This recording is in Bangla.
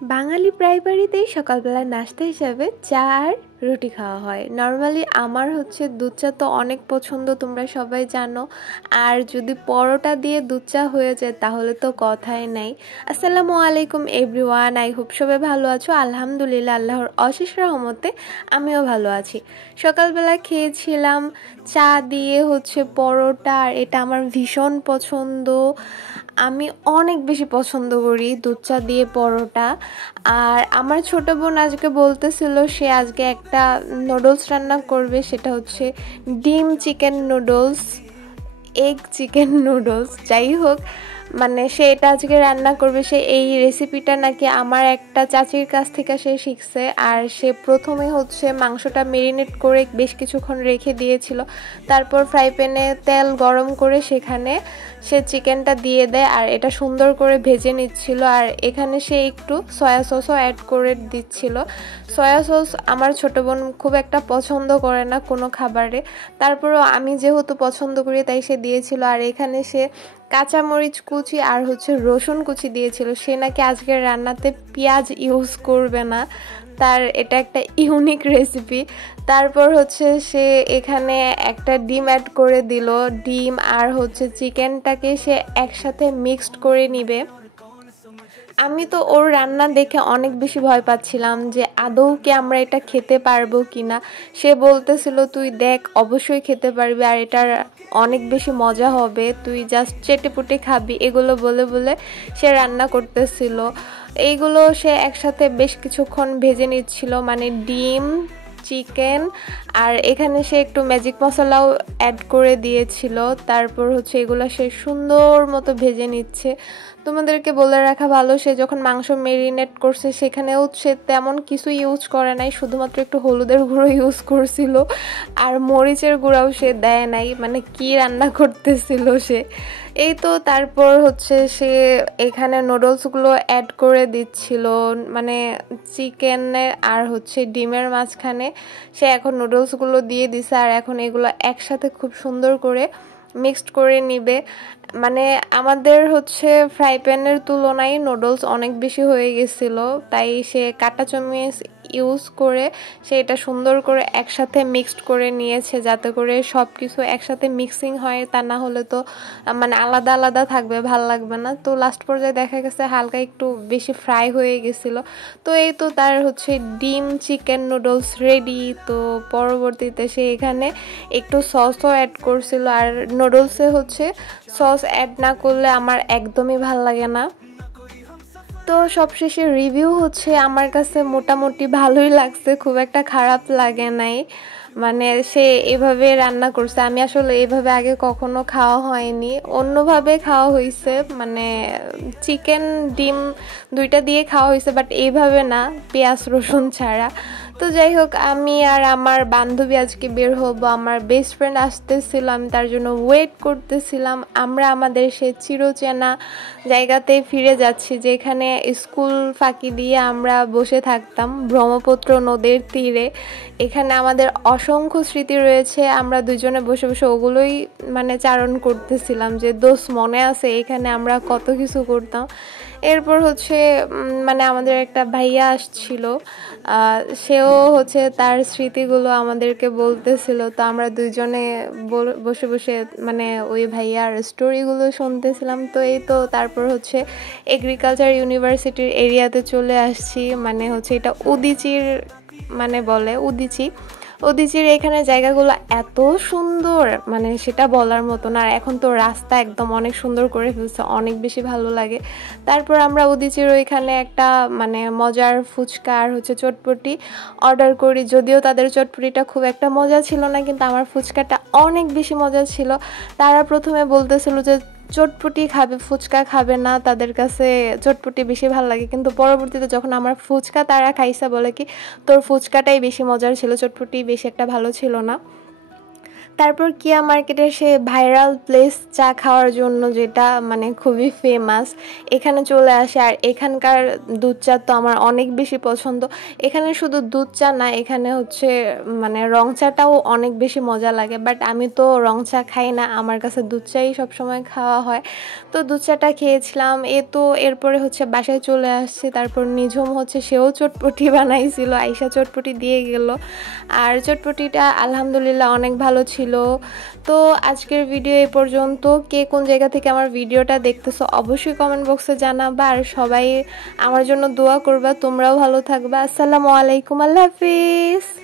বাঙালি প্রায় বাড়িতেই সকালবেলার নাস্তা হিসাবে চা আর রুটি খাওয়া হয়। নর্মালি আমার হচ্ছে দুধ চা তো অনেক পছন্দ, তোমরা সবাই জানো। আর যদি পরোটা দিয়ে দুধ চা হয়ে যায় তাহলে তো কথাই নাই। আসসালামু আলাইকুম এভরিওয়ান, আই হোপ সবাই ভালো আছো। আলহামদুলিল্লাহ, আল্লাহর অশেষ রহমতে আমিও ভালো আছি। সকালবেলা খেয়েছিলাম চা দিয়ে হচ্ছে পরোটা, আর এটা আমার ভীষণ পছন্দ। আমি অনেক বেশি পছন্দ করি দুধ চা দিয়ে পরোটা। আর আমার ছোট বোন আজকে বলতেছিল সে আজকে একটা নুডলস রান্না করবে, সেটা হচ্ছে ডিম chicken noodles, egg chicken noodles, যাই হোক। মানে সে এটা আজকে রান্না করবে। সে এই রেসিপিটা নাকি আমার একটা চাচির কাছ থেকে সে শিখছে। আর সে প্রথমে হচ্ছে মাংসটা মেরিনেট করে বেশ কিছুক্ষণ রেখে দিয়েছিল, তারপর ফ্রাই প্যানে তেল গরম করে সেখানে সে চিকেনটা দিয়ে দেয় আর এটা সুন্দর করে ভেজে নিচ্ছিল। আর এখানে সে একটু সয়া সসও অ্যাড করে দিচ্ছিল। সয়া সস আমার ছোটো বোন খুব একটা পছন্দ করে না কোনো খাবারে, তারপরেও আমি যেহেতু পছন্দ করি তাই সে দিয়েছিল। আর এখানে সে কাঁচামরিচ কুচি আর হচ্ছে রসুন কুচি দিয়েছিল। সে নাকি আজকের রান্নাতে পেঁয়াজ ইউজ করবে না, তার এটা একটা ইউনিক রেসিপি। তারপর হচ্ছে সে এখানে একটা ডিম অ্যাড করে দিল। ডিম আর হচ্ছে চিকেনটাকে সে একসাথে মিক্সড করে নিবে। আমি তো ওর রান্না দেখে অনেক বেশি ভয় পাচ্ছিলাম যে আদৌ কি আমরা এটা খেতে পারবো কিনা। সে বলতেছিল তুই দেখ, অবশ্যই খেতে পারবি আর এটার অনেক বেশি মজা হবে, তুই জাস্ট চেটেপুটে খাবি, এগুলো বলে বলে সে রান্না করতেছিল। এইগুলো সে একসাথে বেশ কিছুক্ষণ ভেজে নিচ্ছিল, মানে ডিম, চিকেন, আর এখানে সে একটু ম্যাজিক মশলাও অ্যাড করে দিয়েছিল। তারপর হচ্ছে এগুলো সে সুন্দর মতো ভেজে নিচ্ছে। তোমাদেরকে বলে রাখা ভালো, সে যখন মাংস মেরিনেট করছে সেখানেও সে তেমন কিছু ইউজ করে নাই, শুধুমাত্র একটু হলুদের গুঁড়ো ইউজ করছিল আর মরিচের গুঁড়াও সে দেয় নাই। মানে কি রান্না করতেছিল সে। এই তো তারপর হচ্ছে সে এখানে নুডলসগুলো অ্যাড করে দিচ্ছিল, মানে চিকেনের আর হচ্ছে ডিমের মাঝখানে সে এখন নুডলসগুলো দিয়ে দিছে। আর এখন এগুলো একসাথে খুব সুন্দর করে মিক্সড করে নিবে। মানে আমাদের হচ্ছে ফ্রাই প্যানের তুলনায় নুডলস অনেক বেশি হয়ে গেছিল, তাই সে কাঁটা চামচ ইউজ করে সে এটা সুন্দর করে একসাথে মিক্সড করে নিয়েছে, যাতে করে সব কিছু একসাথে মিক্সিং হয়। তা না হলে তো মানে আলাদা আলাদা থাকবে, ভাল লাগবে না। তো লাস্ট পর্যায়ে দেখা গেছে হালকা একটু বেশি ফ্রাই হয়ে গেছিল। তো এই তো তার হচ্ছে ডিম চিকেন নুডলস রেডি। তো পরবর্তীতে সে এখানে একটু সসও অ্যাড করছিল, আর নুডলসে হচ্ছে সস অ্যাড না করলে আমার একদমই ভাল লাগে না। তো সবশেষে রিভিউ হচ্ছে আমার কাছে মোটামুটি ভালোই লাগছে, খুব একটা খারাপ লাগে নাই। মানে সে এভাবে রান্না করছে, আমি আসলে এভাবে আগে কখনো খাওয়া হয়নি, অন্যভাবে খাওয়া হয়েছে, মানে চিকেন ডিম দুইটা দিয়ে খাওয়া হয়েছে, বাট এইভাবে না, পেঁয়াজ রসুন ছাড়া। তো যাই হোক, আমি আর আমার বান্ধবী আজকে বের হবো, আমার বেস্ট ফ্রেন্ড আসতেছিল, আমি তার জন্য ওয়েট করতেছিলাম। আমরা আমাদের সে চিরচেনা জায়গাতেই ফিরে যাচ্ছি, যেখানে স্কুল ফাঁকি দিয়ে আমরা বসে থাকতাম ব্রহ্মপুত্র নদীর তীরে। এখানে আমাদের অসংখ্য স্মৃতি রয়েছে, আমরা দুজনে বসে বসে ওগুলোই মানে চারণ করতেছিলাম যে দোস্ত মনে আছে এখানে আমরা কত কিছু করতাম। এরপর হচ্ছে মানে আমাদের একটা ভাইয়া আসছিল, সেও হচ্ছে তার স্মৃতিগুলো আমাদেরকে বলতেছিল। তো আমরা দুইজনে বসে বসে মানে ওই ভাইয়ার স্টোরিগুলো শুনতেছিলাম। তো এই তো তারপর হচ্ছে এগ্রিকালচার ইউনিভার্সিটির এরিয়াতে চলে আসছি, মানে হচ্ছে এটা উদীচীর মানে বলে উদীচীর এখানে জায়গাগুলো এত সুন্দর, মানে সেটা বলার মতো না। আর এখন তো রাস্তা একদম অনেক সুন্দর করে ফেলছে, অনেক বেশি ভালো লাগে। তারপর আমরা উদীচীর ওইখানে একটা মানে মজার ফুচকা আর হচ্ছে চটপটি অর্ডার করি, যদিও তাদের চটপটিটা খুব একটা মজা ছিল না, কিন্তু আমার ফুচকাটা অনেক বেশি মজা ছিল। তারা প্রথমে বলতেছিল যে চটপটি খাবে, ফুচকা খাবে না, তাদের কাছে চটপটি বেশি ভালো লাগে। কিন্তু পরবর্তীতে যখন আমার ফুচকা তারা খাইছে, বলে কি তোর ফুচকাটাই বেশি মজার ছিল, চটপটি বেশি একটা ভালো ছিল না। তারপর কিয়া মার্কেটে সে ভাইরাল প্লেস চা খাওয়ার জন্য, যেটা মানে খুবই ফেমাস, এখানে চলে আসে। আর এখানকার দুধ চা তো আমার অনেক বেশি পছন্দ। এখানে শুধু দুধ চা না, এখানে হচ্ছে মানে রং চাটাও অনেক বেশি মজা লাগে, বাট আমি তো রং চা খাই না, আমার কাছে দুধ চাই সবসময় খাওয়া হয়। তো দুধ চাটা খেয়েছিলাম, তো এরপরে হচ্ছে বাসায় চলে আসছে। তারপর নিঝুম হচ্ছে সেও চটপটি বানাইছিল, আইসা চটপটি দিয়ে গেল। আর চটপটিটা আলহামদুলিল্লাহ অনেক ভালো ছিল। তো আজকের ভিডিও এই পর্যন্ত। কে কোন জায়গা থেকে আমার ভিডিওটা দেখতেছো অবশ্যই কমেন্ট বক্সে জানাবা, আর সবাই আমার জন্য দোয়া করবা। তোমরাও ভালো থাকবা। আসসালামু আলাইকুম, আল্লাহ হাফিজ।